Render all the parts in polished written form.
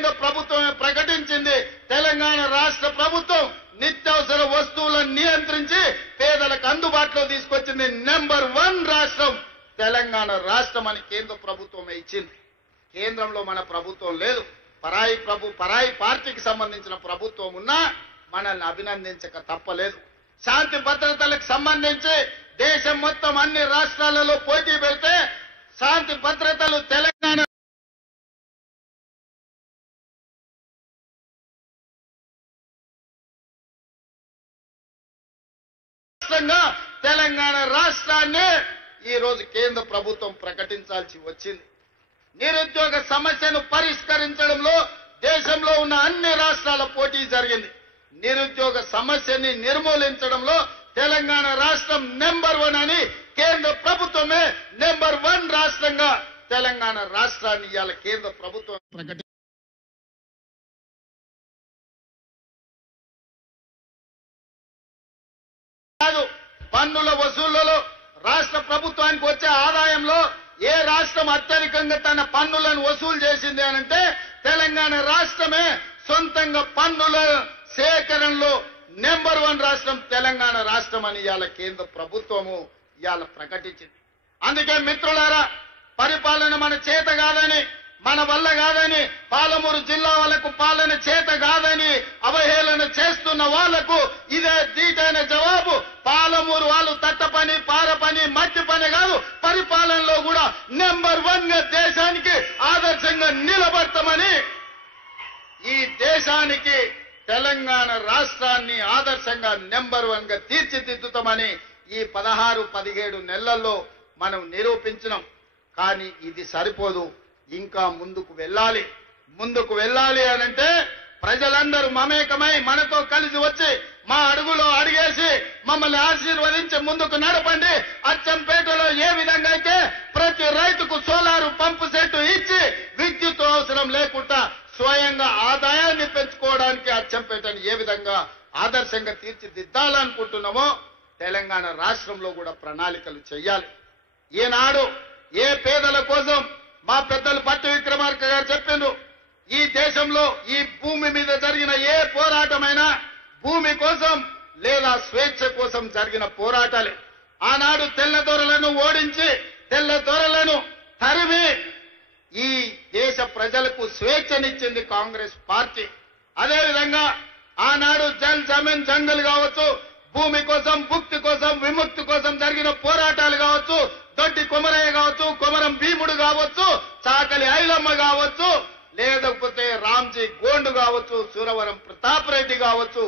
కేంద్ర ప్రభుత్వమే ప్రకటించింది. తెలంగాణ రాష్ట్ర ప్రభుత్వం నిత్యావసర వస్తువులను నియంత్రించి పేదలకు అందుబాటులో తీసుకొచ్చింది. నెంబర్ 1 రాష్ట్రం తెలంగాణ రాష్ట్రం అని కేంద్ర ప్రభుత్వమే ఇచ్చింది. కేంద్రంలో మన ప్రభుత్వం లేదు. పరాయి పార్టీకి సంబంధించిన ప్రభుత్వం ఉన్నా మనల్ని అభినందించక తప్పలేదు. శాంతి భద్రతలకు సంబంధించి దేశం మొత్తం అన్ని రాష్ట్రాలలో పోటీ పెడితే శాంతి భద్రతలు తెలంగాణ రాష్ట్రంగా తెలంగాణ రాష్ట్రాన్ని ఈ రోజు కేంద్ర ప్రభుత్వం ప్రకటించాల్సి వచ్చింది. నిరుద్యోగ సమస్యను పరిష్కరించడంలో దేశంలో ఉన్న అన్ని రాష్ట్రాల పోటీ జరిగింది. నిరుద్యోగ సమస్యని నిర్మూలించడంలో తెలంగాణ రాష్ట్రం నెంబర్ 1 అని కేంద్ర ప్రభుత్వమే నెంబర్ 1 రాష్ట్రంగా తెలంగాణ రాష్ట్రాన్ని ఇవాళ కేంద్ర ప్రభుత్వం ప్రకటించింది. పన్నుల వసూళ్లలో రాష్ట్ర ప్రభుత్వానికి వచ్చే ఆదాయంలో ఏ రాష్ట్రం అత్యధికంగా తన పన్నులను వసూలు చేసింది అనంటే తెలంగాణ రాష్ట్రమే. సొంతంగా పన్నుల సేకరణలో నెంబర్ 1 రాష్ట్రం తెలంగాణ రాష్ట్రం అని ఇవాళ కేంద్ర ప్రభుత్వము ఇవాళ ప్రకటించింది. అందుకే మిత్రులారా, పరిపాలన మన చేత కాదని, మన వల్ల కాదని, పాలమూరు జిల్లా వాళ్లకు పాలన చేత కాదని అవహేళన చేస్తున్న వాళ్లకు ఇదే దీటైన జవాబు. పాలమూరు వాళ్ళు తట్ట పని, పార పని, మట్టి పని కాదు, పరిపాలనలో కూడా నెంబర్ 1 గా దేశానికి ఆదర్శంగా నిలబడతామని, ఈ దేశానికి తెలంగాణ రాష్ట్రాన్ని ఆదర్శంగా నెంబర్ 1 గా తీర్చిదిద్దుతామని ఈ 16-17 నెలల్లో మనం నిరూపించినాం. కానీ ఇది సరిపోదు, ఇంకా ముందుకు వెళ్ళాలి అనంటే ప్రజలందరూ మమేకమై మనతో కలిసి వచ్చి మా అడుగులో అడిగేసి మమ్మల్ని ఆశీర్వదించి ముందుకు నడపండి. అచ్చంపేటలో ఏ విధంగా అయితే ప్రతి రైతుకు సోలారు పంపు సెట్టు ఇచ్చి విద్యుత్ అవసరం లేకుండా స్వయంగా ఆదాయాన్ని పెంచుకోవడానికి అచ్చంపేటను ఏ విధంగా ఆదర్శంగా తీర్చిదిద్దాలనుకుంటున్నామో తెలంగాణ రాష్ట్రంలో కూడా ప్రణాళికలు చేయాలి. ఈనాడు ఏ పేదల కోసం మా పెద్దలు పట్టి విక్రమార్క గారు చెప్పిండ్రు, ఈ దేశంలో ఈ భూమి మీద జరిగిన ఏ పోరాటమైనా భూమి కోసం లేదా స్వేచ్ఛ కోసం జరిగిన పోరాటాలే. ఆనాడు తెల్లదొరలను ఓడించి తెల్లదొరలను తరిమి ఈ దేశ ప్రజలకు స్వేచ్ఛనిచ్చింది కాంగ్రెస్ పార్టీ. అదేవిధంగా ఆనాడు జల్ జమీన్ జంగల్ కావచ్చు, భూమి కోసం, భుక్తి కోసం, విముక్తి కోసం జరిగిన పోరాటాలు కావచ్చు, దొడ్డి కొమరయ్య కావచ్చు, కొమరం భీముడు కావచ్చు, చాకలి ఐలమ్మ కావచ్చు, లేకపోతే రామ్జీ గోండు కావచ్చు, సురవరం ప్రతాప్ రెడ్డి కావచ్చు,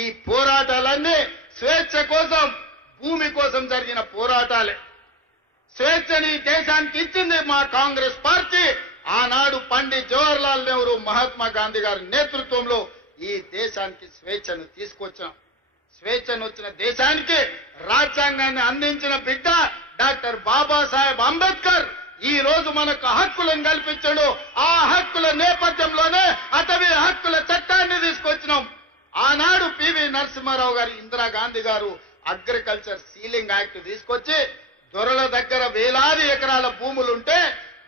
ఈ పోరాటాలన్నీ స్వేచ్ఛ కోసం, భూమి కోసం జరిగిన పోరాటాలే. స్వేచ్ఛని దేశానికి ఇచ్చింది మా కాంగ్రెస్ పార్టీ. ఆనాడు పండిత్ జవహర్లాల్ నెహ్రూ, మహాత్మా గాంధీ గారి నేతృత్వంలో ఈ దేశానికి స్వేచ్ఛను తీసుకొచ్చాం. స్వేచ్ఛను వచ్చిన దేశానికి రాజ్యాంగాన్ని అందించిన బిడ్డ డాక్టర్ బాబాసాహెబ్ అంబేద్కర్ ఈ రోజు మనకు హక్కులను కల్పించాడు. ఆ హక్కుల నేపథ్యంలోనే అటవీ హక్కుల చట్టాన్ని తీసుకొచ్చినాం. ఆనాడు పివి నరసింహారావు గారు, ఇందిరాగాంధీ గారు అగ్రికల్చర్ సీలింగ్ యాక్ట్ తీసుకొచ్చి దొరల దగ్గర వేలాది ఎకరాల భూములుంటే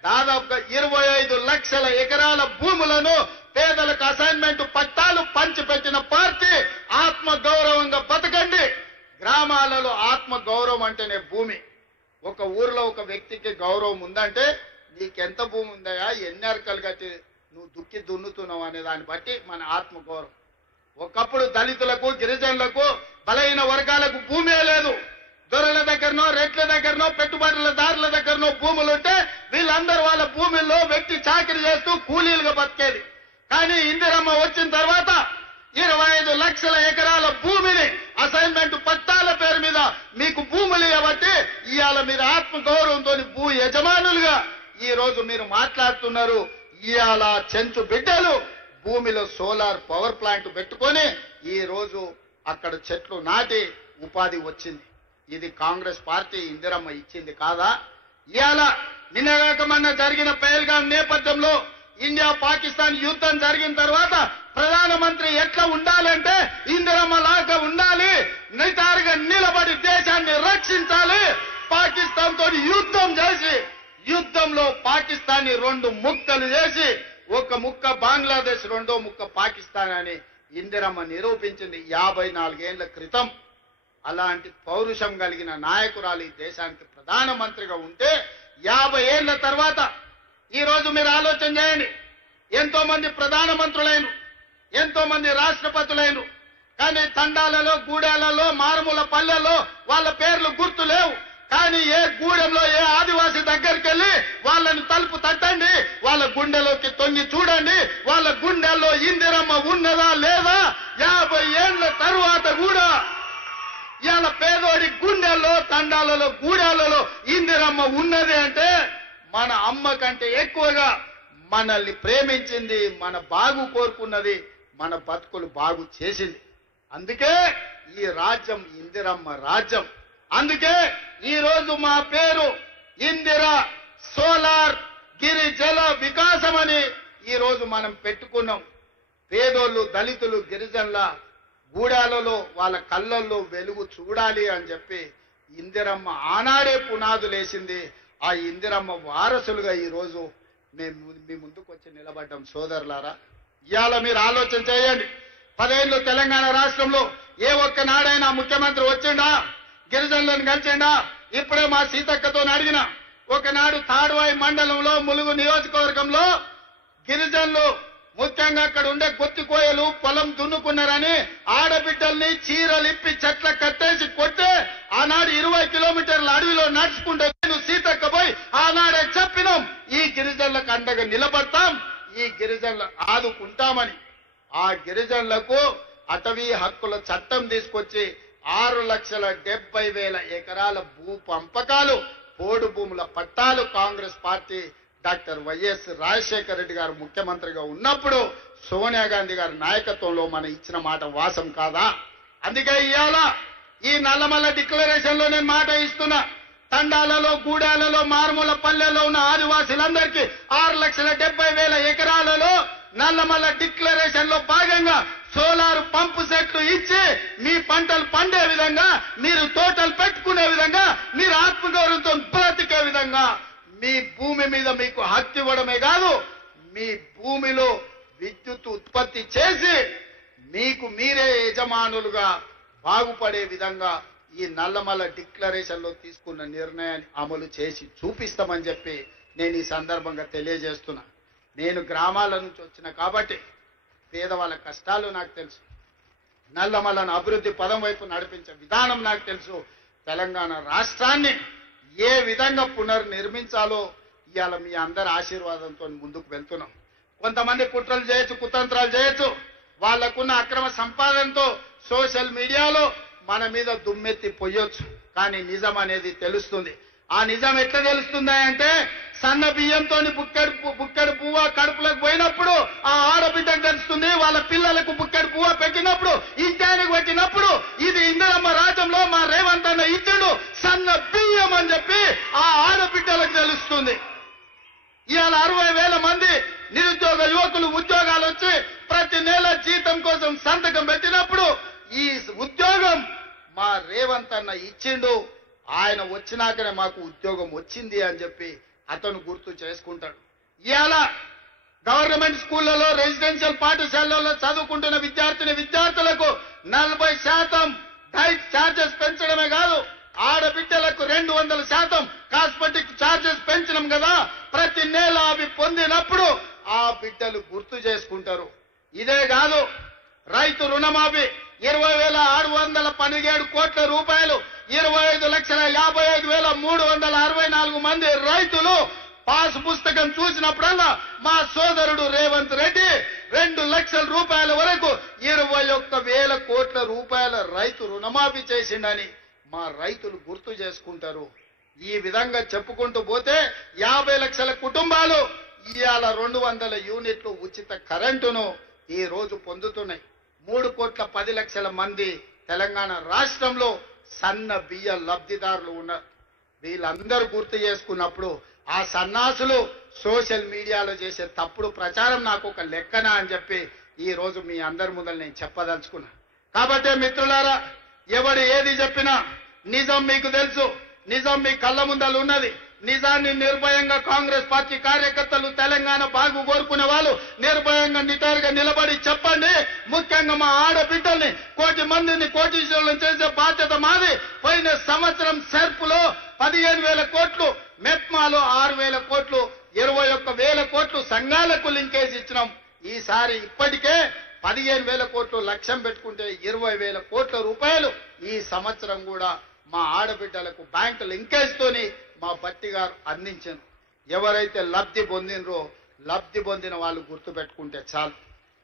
దాదాపుగా 25 లక్షల ఎకరాల భూములను పేదలకు అసైన్మెంట్ పట్టాలు పంచిపెట్టిన పార్టీ. ఆత్మ గౌరవంగా బతకండి. గ్రామాలలో ఆత్మ గౌరవం అంటేనే భూమి. ఒక ఊర్లో ఒక వ్యక్తికి గౌరవం ఉందంటే నీకెంత భూమి ఉందయా, ఎన్ని అరకలు కట్టి నువ్వు దుక్కి దున్నుతున్నావు అనే దాన్ని బట్టి మన ఆత్మ గౌరవం. ఒకప్పుడు దళితులకు, గిరిజనులకు, బలహీన వర్గాలకు భూమే లేదు. దొరల దగ్గరనో, రెట్ల దగ్గరనో, పెట్టుబడులదారుల దగ్గరనో భూములుంటే వీళ్ళందరూ వాళ్ళ భూముల్లో వ్యక్తి చాకరీ చేస్తూ కూలీలుగా బతికేది. కానీ ఇందిరమ్మ వచ్చిన తర్వాత 25 లక్షల ఎకరాల భూమిని అసైన్మెంట్ పట్టాల పేరు మీద మీకు భూములు ఇవ్వబట్టి ఇవాళ మీరు ఆత్మ గౌరవంతో భూ యజమానులుగా ఈ రోజు మీరు మాట్లాడుతున్నారు. ఇవాళ చెంచు బిడ్డలు భూమిలో సోలార్ పవర్ ప్లాంట్ పెట్టుకొని ఈ రోజు అక్కడ చెట్లు నాటి ఉపాధి వచ్చింది. ఇది కాంగ్రెస్ పార్టీ ఇందిరమ్మ ఇచ్చింది కాదా? ఇవాళ నిన్నగాక మొన్న జరిగిన పహల్గాం నేపథ్యంలో ఇండియా పాకిస్తాన్ యుద్ధం జరిగిన తర్వాత ప్రధానమంత్రి ఎట్లా ఉండాలంటే ఇందిరమ్మ లాగా ఉండాలి, నిటారుగా నిలబడి దేశాన్ని రక్షించాలి. పాకిస్తాన్ తోటి యుద్ధం చేసి యుద్ధంలో పాకిస్తాన్ని 2 ముక్కలు చేసి ఒక ముక్క బంగ్లాదేశ్, రెండో ముక్క పాకిస్తాన్ అని ఇందిరమ్మ నిరూపించింది 54 ఏళ్ల క్రితం. అలాంటి పౌరుషం కలిగిన నాయకురాలు ఈ దేశానికి ప్రధానమంత్రిగా ఉంటే 50 ఏళ్ల తర్వాత ఈ రోజు మీరు ఆలోచన చేయండి. ఎంతో మంది ప్రధానమంత్రులైన, ఎంతో మంది రాష్ట్రపతులైన, కానీ తండాలలో, గూడాలలో, మారుమూల పల్లెల్లో వాళ్ళ పేర్లు గుర్తు లేవు. కానీ ఏ గూడెంలో ఏ ఆదివాసి దగ్గరికి వెళ్ళి వాళ్ళని తలుపు తట్టండి, వాళ్ళ గుండెలోకి తొంగి చూడండి, వాళ్ళ గుండెల్లో ఇందిరమ్మ ఉన్నదా లేదా 50 ఏళ్ల తరువాత కూడా ఇవాళ పేదోడి గుండెల్లో, తండాలలో, గూడాలలో ఇందిరమ్మ ఉన్నది అంటే మన అమ్మ కంటే ఎక్కువగా మనల్ని ప్రేమించింది, మన బాగు కోరుకున్నది, మన బతుకులు బాగు చేసింది. అందుకే ఈ రాజ్యం ఇందిరమ్మ రాజ్యం. అందుకే ఈ రోజు మా పేరు ఇందిరా సోలార్ గిరిజల వికాసం అని ఈ రోజు మనం పెట్టుకున్నాం. పేదోళ్ళు, దళితులు, గిరిజనుల గూడాలలో వాళ్ళ కళ్ళల్లో వెలుగు చూడాలి అని చెప్పి ఇందిరమ్మ ఆనాడే పునాదులేసింది. ఆ ఇందిరమ్మ వారసులుగా ఈ రోజు మేము మీ ముందుకు వచ్చి నిలబడ్డాం. సోదరులారా, ఇవాళ మీరు ఆలోచన చేయండి. 10 ఏళ్ళు తెలంగాణ రాష్ట్రంలో ఏ ఒక్క నాడైనా ముఖ్యమంత్రి వచ్చిండా, గిరిజనులను కలిసిండా? ఇప్పుడే మా సీతక్కతో అడిగిన, ఒకనాడు తాడువాయి మండలంలో ములుగు నియోజకవర్గంలో గిరిజనులు ముఖ్యంగా అక్కడ ఉండే గొత్తికోయలు పొలం దున్నుకున్నారని ఆడబిడ్డల్ని చీరలిప్పి చెట్ల కట్టేసి కొట్టే ఆనాడు 20 కిలోమీటర్ల అడవిలో నడుచుకుంటే నేను సీతక్క పోయి ఆనాడే చెప్పినాం, ఈ గిరిజనులకు అండగా నిలబడతాం, ఈ గిరిజనులు ఆదుకుంటామని. ఆ గిరిజనులకు అటవీ హక్కుల చట్టం తీసుకొచ్చి 6,70,000 ఎకరాల భూ పంపకాలు, పోడు భూముల పట్టాలు Congress party doctor YS Rajasekhara Reddy గారు ముఖ్యమంత్రిగా ఉన్నప్పుడు సోనియా గాంధీ గారి నాయకత్వంలో మనం ఇచ్చిన మాట వాసం కాదా? అందుకే ఇవాళ ఈ నల్లమల్ల డిక్లరేషన్ లో నేను మాట ఇస్తున్నా. తండాలలో, గూడాలలో, మారుమూల పల్లెల్లో ఉన్న ఆదివాసీలందరికీ 6,70,000 ఎకరాలలో నల్లమల్ల డిక్లరేషన్ లో భాగంగా సోలార్ పంపు సెట్లు ఇచ్చి మీ పంటలు పండే విధంగా, మీరు తోటలు పెట్టుకునే విధంగా, మీరు ఆత్మగౌరవంతో బ్రతికే విధంగా మీ భూమి మీద మీకు హక్కు ఇవ్వడమే కాదు, మీ భూమిలో విద్యుత్ ఉత్పత్తి చేసి మీకు మీరే యజమానులుగా బాగుపడే విధంగా ఈ నల్లమల్ల డిక్లరేషన్ లో తీసుకున్న నిర్ణయాన్ని అమలు చేసి చూపిస్తామని చెప్పి నేను ఈ సందర్భంగా తెలియజేస్తున్నా. నేను గ్రామాల నుంచి వచ్చిన కాబట్టి పేదవాళ్ళ కష్టాలు నాకు తెలుసు. నల్లమల్లను అభివృద్ధి పదం వైపు నడిపించే విధానం నాకు తెలుసు. తెలంగాణ రాష్ట్రాన్ని ఏ విధంగా పునర్నిర్మించాలో ఇవాళ మీ అందరి ఆశీర్వాదంతో ముందుకు వెళ్తున్నాం. కొంతమంది కుట్రలు చేయొచ్చు, కుతంత్రాలు చేయొచ్చు, వాళ్లకున్న అక్రమ సంపాదనతో సోషల్ మీడియాలో మన మీద దుమ్మెత్తి పొయ్యొచ్చు. కానీ నిజం అనేది తెలుస్తుంది. ఆ నిజం ఎట్లా తెలుస్తుందా అంటే, సన్న బియ్యంతో బుక్కడి పువ్వ కడుపులకు పోయినప్పుడు ఆ ఆడబిడ్డకు తెలుస్తుంది, వాళ్ళ పిల్లలకు బుక్కడి పువ్వ పెట్టినప్పుడు, ఇంటానికి పెట్టినప్పుడు ఇది ఇందిరమ్మ రాజ్యంలో మా రేవంత్ అన్న ఇచ్చాడు సన్న బియ్యం అని చెప్పి ఆ ఆడబిడ్డలకు తెలుస్తుంది. ఇవాళ 60,000 మంది నిరుద్యోగ యువకులు ఉద్యోగాలు వచ్చి ప్రతి నెల జీతం కోసం సంతకం పెట్టినప్పుడు ఈ ఉద్యోగం మా రేవంత్ అన్న ఇచ్చిండు, ఆయన వచ్చినాకనే మాకు ఉద్యోగం వచ్చింది అని చెప్పి అతను గుర్తు చేసుకుంటాడు. ఇవాళ గవర్నమెంట్ స్కూళ్లలో, రెసిడెన్షియల్ పాఠశాలల్లో చదువుకుంటున్న విద్యార్థులకు 40% డైట్ ఛార్జెస్ పెంచడమే కాదు, ఆడబిడ్డలకు 200% కాస్మెటిక్ ఛార్జెస్ పెంచడం కదా. ప్రతి నెల అవి పొందినప్పుడు ఆ బిడ్డలు గుర్తు చేసుకుంటారు. ఇదే కాదు, రైతు రుణమాఫీ 20,617 కోట్ల రూపాయలు, 25,55,364 మంది రైతులు పాస్ పుస్తకం చూసినప్పుడల్లా మా సోదరుడు రేవంత్ రెడ్డి 2 లక్షల రూపాయల వరకు 21,000 కోట్ల రూపాయల రైతు రుణమాఫీ చేసిండని మా రైతులు గుర్తు చేసుకుంటారు. ఈ విధంగా చెప్పుకుంటూ పోతే 50 లక్షల కుటుంబాలు ఇవాళ 200 యూనిట్లు ఉచిత కరెంటును ఈ రోజు పొందుతున్నాయి. 3,10,00,000 మంది తెలంగాణ రాష్ట్రంలో సన్న బియ్య లబ్ధిదారులు ఉన్నారు. వీళ్ళందరూ గుర్తు చేసుకున్నప్పుడు ఆ సన్నాసులు సోషల్ మీడియాలో చేసే తప్పుడు ప్రచారం నాకు ఒక లెక్కన అని చెప్పి ఈ రోజు మీ అందరి ముందర నేను చెప్పదలుచుకున్నా. కాబట్టి మిత్రులారా, ఎవడు ఏది చెప్పినా నిజం మీకు తెలుసు, నిజం మీ కళ్ళ ముందర ఉన్నది. నిజాన్ని నిర్భయంగా కాంగ్రెస్ పార్టీ కార్యకర్తలు తెలంగాణ బాగు కోరుకునే వాళ్ళు నిర్భయంగా నిటారుగా నిలబడి చెప్పండి. ముఖ్యంగా మా ఆడబిడ్డల్ని 1 కోటి మందిని కోటీశ్వరులను చేసే బాధ్యత మాది. పోయిన సంవత్సరం సెర్పులో 15,000 కోట్లు, మెప్మాలో 6,000 కోట్లు, 21,000 కోట్లు సంఘాలకు లింకేజ్ ఇచ్చినాం. ఈసారి ఇప్పటికే 15,000 కోట్లు లక్ష్యం పెట్టుకుంటే 20,000 కోట్ల రూపాయలు ఈ సంవత్సరం కూడా మా ఆడబిడ్డలకు బ్యాంకు లింకేజ్ తోని మా బట్టి గారు అందించారు. ఎవరైతే లబ్ధి పొందినరో లబ్ధి పొందిన వాళ్ళు గుర్తు పెట్టుకుంటే చాలు.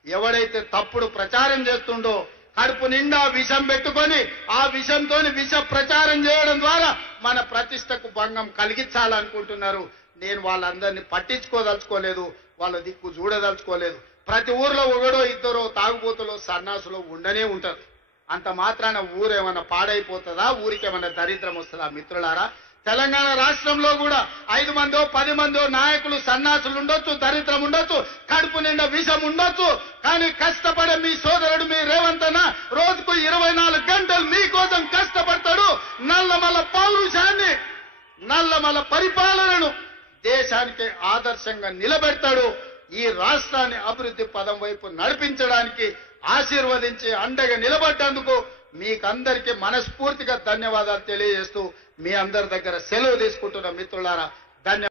ఎవరైతే తప్పుడు ప్రచారం చేస్తుండో కడుపు నిండా విషం పెట్టుకొని ఆ విషంతో విష ప్రచారం చేయడం ద్వారా మన ప్రతిష్టకు భంగం కలిగించాలనుకుంటున్నారు. నేను వాళ్ళందరినీ పట్టించుకోదలుచుకోలేదు, వాళ్ళ దిక్కు చూడదలుచుకోలేదు. ప్రతి ఊర్లో ఒకడో ఇద్దరో తాగుబోతులో సన్నాసులో ఉండనే ఉంటారు. అంత మాత్రాన ఊరేమన్నా పాడైపోతుందా? ఊరికేమన్నా దరిద్రం వస్తుందా? మిత్రులారా, తెలంగాణ రాష్ట్రంలో కూడా 5 మందో 10 మందో నాయకులు సన్నాసులు ఉండొచ్చు, దరిద్రం ఉండొచ్చు, కడుపు నిండా విషం ఉండొచ్చు. కానీ కష్టపడే మీ సోదరుడు మీ రేవంత్ అన్న రోజుకు 24 గంటలు మీకోసం కష్టపడతాడు. నల్లమల పౌరుషాన్ని, నల్లమల పరిపాలనను దేశానికి ఆదర్శంగా నిలబెడతాడు. ఈ రాష్ట్రాన్ని అభివృద్ధి పదం వైపు నడిపించడానికి ఆశీర్వదించి అండగా నిలబడ్డందుకు మీకందరికీ మనస్ఫూర్తిగా ధన్యవాదాలు తెలియజేస్తూ మీ అందరి దగ్గర సెలవు తీసుకుంటున్న మిత్రులారా,